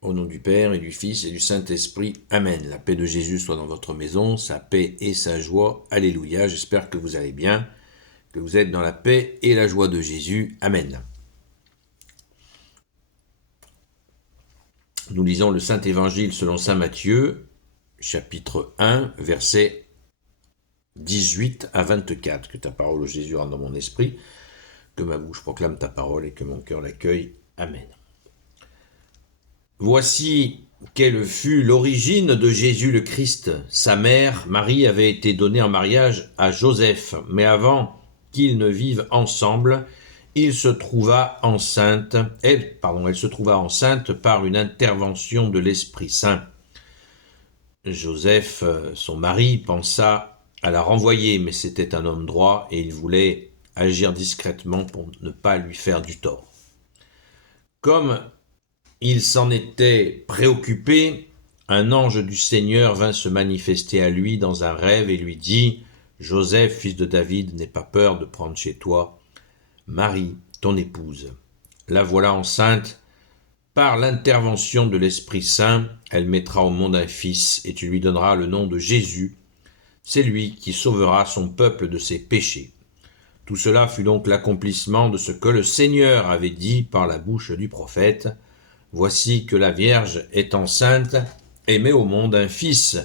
Au nom du Père et du Fils et du Saint-Esprit. Amen. La paix de Jésus soit dans votre maison, sa paix et sa joie. Alléluia. J'espère que vous allez bien, que vous êtes dans la paix et la joie de Jésus. Amen. Nous lisons le Saint-Évangile selon saint Matthieu, chapitre 1, versets 18 à 24. Que ta parole, Jésus, rentre dans mon esprit, que ma bouche proclame ta parole et que mon cœur l'accueille. Amen. Voici quelle fut l'origine de Jésus le Christ. Sa mère, Marie, avait été donnée en mariage à Joseph, mais avant qu'ils ne vivent ensemble, elle se trouva enceinte par une intervention de l'Esprit Saint. Joseph, son mari, pensa à la renvoyer, mais c'était un homme droit et il voulait agir discrètement pour ne pas lui faire du tort. Comme il s'en était préoccupé, un ange du Seigneur vint se manifester à lui dans un rêve et lui dit « Joseph, fils de David, n'aie pas peur de prendre chez toi Marie, ton épouse. La voilà enceinte. Par l'intervention de l'Esprit Saint, elle mettra au monde un fils et tu lui donneras le nom de Jésus. C'est lui qui sauvera son peuple de ses péchés. » Tout cela fut donc l'accomplissement de ce que le Seigneur avait dit par la bouche du prophète. Voici que la Vierge est enceinte et met au monde un fils.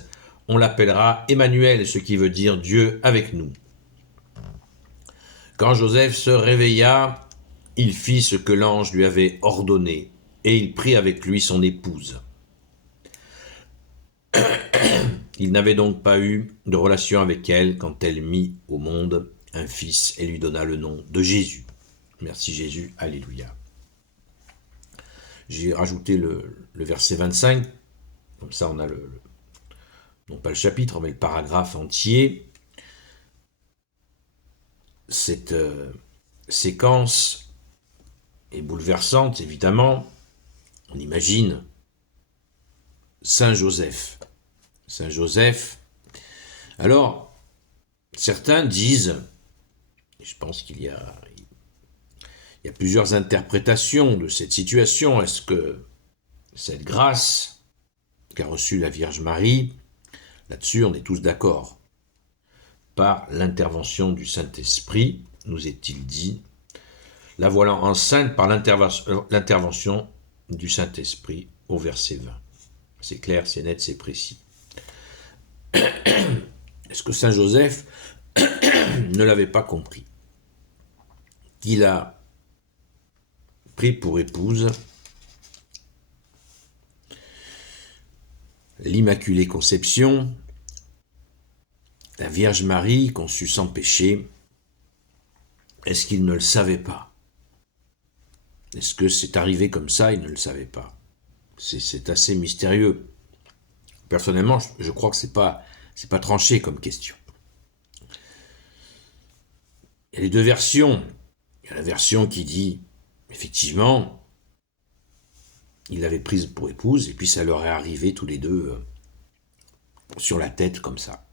On l'appellera Emmanuel, ce qui veut dire Dieu avec nous. Quand Joseph se réveilla, il fit ce que l'ange lui avait ordonné et il prit avec lui son épouse. Il n'avait donc pas eu de relation avec elle quand elle mit au monde un fils et lui donna le nom de Jésus. Merci Jésus, alléluia. J'ai rajouté le verset 25, comme ça on a non pas le chapitre, mais le paragraphe entier. Cette séquence est bouleversante, évidemment. On imagine Saint Joseph. Saint Joseph. Alors, certains disent, et je pense qu'il y a plusieurs interprétations de cette situation. Est-ce que cette grâce qu'a reçue la Vierge Marie, là-dessus on est tous d'accord, par l'intervention du Saint-Esprit, nous est-il dit, la voilà enceinte par l'intervention du Saint-Esprit au verset 20. C'est clair, c'est net, c'est précis. Est-ce que Saint Joseph ne l'avait pas compris? Qu'il a pris pour épouse l'Immaculée Conception, la Vierge Marie conçue sans péché. Est-ce qu'il ne le savait pas? Est-ce que c'est arrivé comme ça, il ne le savait pas? C'est assez mystérieux. Personnellement, je crois que c'est pas tranché comme question. Il y a les deux versions. Il y a la version qui dit, effectivement, il l'avait prise pour épouse, et puis ça leur est arrivé tous les deux sur la tête comme ça.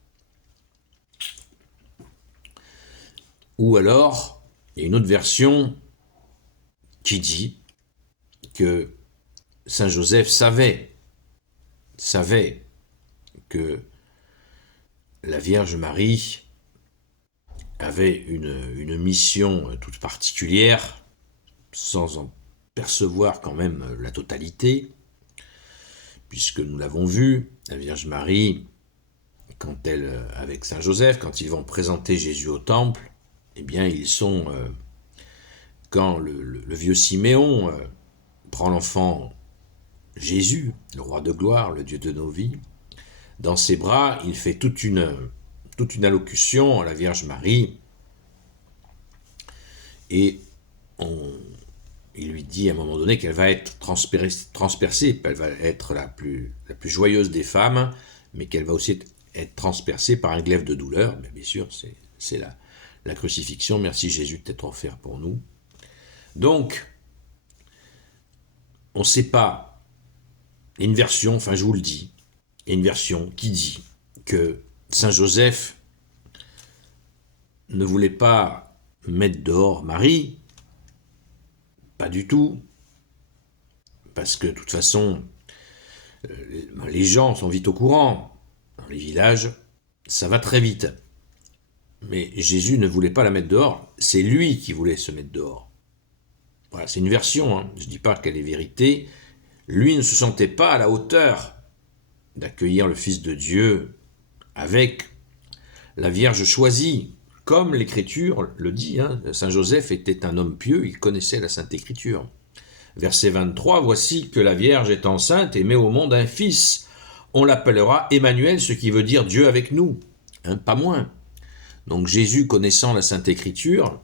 Ou alors, il y a une autre version qui dit que Saint Joseph savait que la Vierge Marie avait une mission toute particulière, sans en percevoir quand même la totalité, puisque nous l'avons vu, la Vierge Marie, quand elle, avec Saint Joseph, quand ils vont présenter Jésus au temple, eh bien ils sont, quand le vieux Siméon prend l'enfant Jésus, le roi de gloire, le Dieu de nos vies, dans ses bras, il fait toute une allocution à la Vierge Marie, et il lui dit à un moment donné qu'elle va être transpercée, elle va être la plus joyeuse des femmes, mais qu'elle va aussi être transpercée par un glaive de douleur. Mais bien sûr, c'est la crucifixion. Merci Jésus de t'être offert pour nous. Donc, on ne sait pas. Il y a une version, enfin je vous le dis, il y a une version qui dit que Saint Joseph ne voulait pas mettre dehors Marie, pas du tout, parce que de toute façon, Les gens sont vite au courant. Dans les villages, ça va très vite. Mais Jésus ne voulait pas la mettre dehors, c'est lui qui voulait se mettre dehors. Voilà, c'est une version, hein. Je ne dis pas qu'elle est vérité. Lui ne se sentait pas à la hauteur d'accueillir le Fils de Dieu avec la Vierge choisie, comme l'Écriture le dit. Saint Joseph était un homme pieux, il connaissait la Sainte Écriture. Verset 23, « Voici que la Vierge est enceinte et met au monde un fils. On l'appellera Emmanuel, ce qui veut dire Dieu avec nous. » Pas moins. Donc Jésus, connaissant la Sainte Écriture,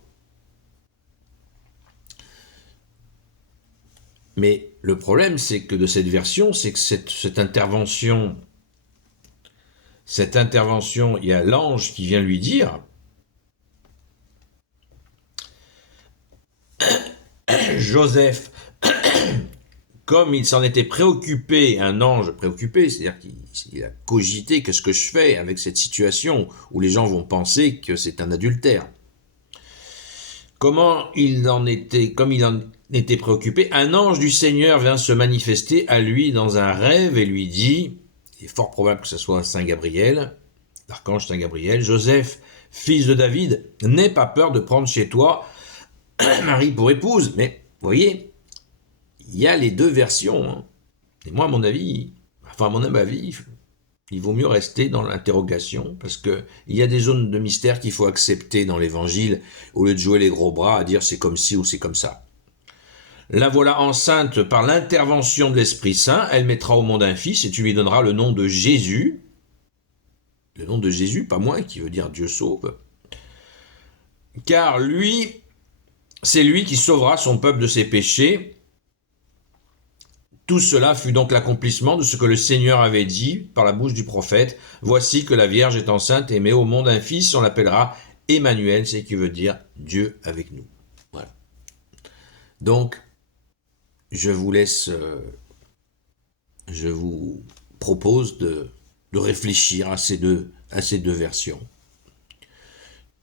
mais le problème, c'est que de cette version, c'est que cette intervention, il y a l'ange qui vient lui dire « Joseph, comme il s'en était préoccupé, un ange préoccupé, c'est-à-dire qu'il a cogité, qu'est-ce que je fais avec cette situation où les gens vont penser que c'est un adultère. Comme il en était préoccupé, un ange du Seigneur vient se manifester à lui dans un rêve et lui dit, il est fort probable que ce soit Saint Gabriel, l'archange Saint Gabriel, « Joseph, fils de David, n'aie pas peur de prendre chez toi Marie pour épouse. » Mais, vous voyez, il y a les deux versions. Et moi, à mon avis, il vaut mieux rester dans l'interrogation, parce qu'il y a des zones de mystère qu'il faut accepter dans l'évangile, au lieu de jouer les gros bras à dire c'est comme ci ou c'est comme ça. La voilà enceinte par l'intervention de l'Esprit Saint, elle mettra au monde un fils et tu lui donneras le nom de Jésus. Le nom de Jésus, pas moins, qui veut dire Dieu sauve. Car lui, c'est lui qui sauvera son peuple de ses péchés. Tout cela fut donc l'accomplissement de ce que le Seigneur avait dit par la bouche du prophète. « Voici que la Vierge est enceinte et met au monde un fils, on l'appellera Emmanuel, c'est qui veut dire Dieu avec nous. » Voilà. Donc, je vous propose de réfléchir à ces deux versions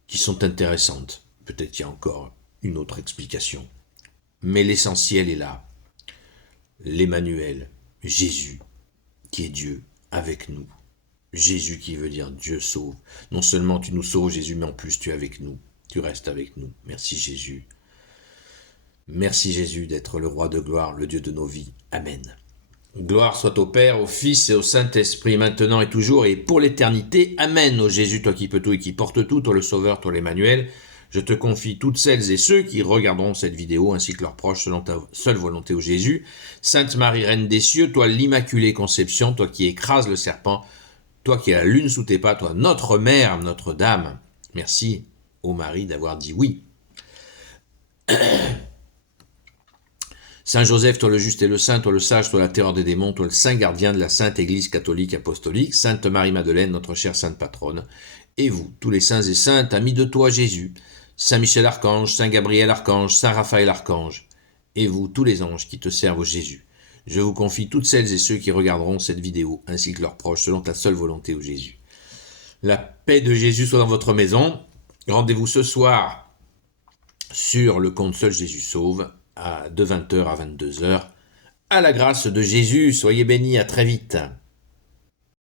qui sont intéressantes. Peut-être qu'il y a encore une autre explication. Mais l'essentiel est là. L'Emmanuel, Jésus, qui est Dieu avec nous. Jésus qui veut dire Dieu sauve. Non seulement tu nous sauves, Jésus, mais en plus tu es avec nous. Tu restes avec nous. Merci Jésus. Merci Jésus d'être le roi de gloire, le Dieu de nos vies. Amen. Gloire soit au Père, au Fils et au Saint-Esprit, maintenant et toujours et pour l'éternité. Amen. Ô Jésus, toi qui peux tout et qui portes tout, toi le Sauveur, toi l'Emmanuel, je te confie toutes celles et ceux qui regarderont cette vidéo ainsi que leurs proches selon ta seule volonté, ô Jésus. Sainte Marie, Reine des cieux, toi l'Immaculée Conception, toi qui écrases le serpent, toi qui as la lune sous tes pas, toi notre Mère, Notre-Dame. Merci, ô Marie, d'avoir dit oui. Saint Joseph, toi le juste et le saint, toi le sage, toi la terreur des démons, toi le saint gardien de la Sainte Église catholique apostolique, Sainte Marie-Madeleine, notre chère Sainte Patronne, et vous, tous les saints et saintes, amis de toi Jésus, Saint Michel Archange, Saint Gabriel Archange, Saint Raphaël Archange, et vous, tous les anges qui te servent au Jésus. Je vous confie toutes celles et ceux qui regarderont cette vidéo, ainsi que leurs proches, selon ta seule volonté, au Jésus. La paix de Jésus soit dans votre maison. Rendez-vous ce soir sur le compte Seul Jésus Sauve, de 20h à 22h. À la grâce de Jésus, soyez bénis, à très vite.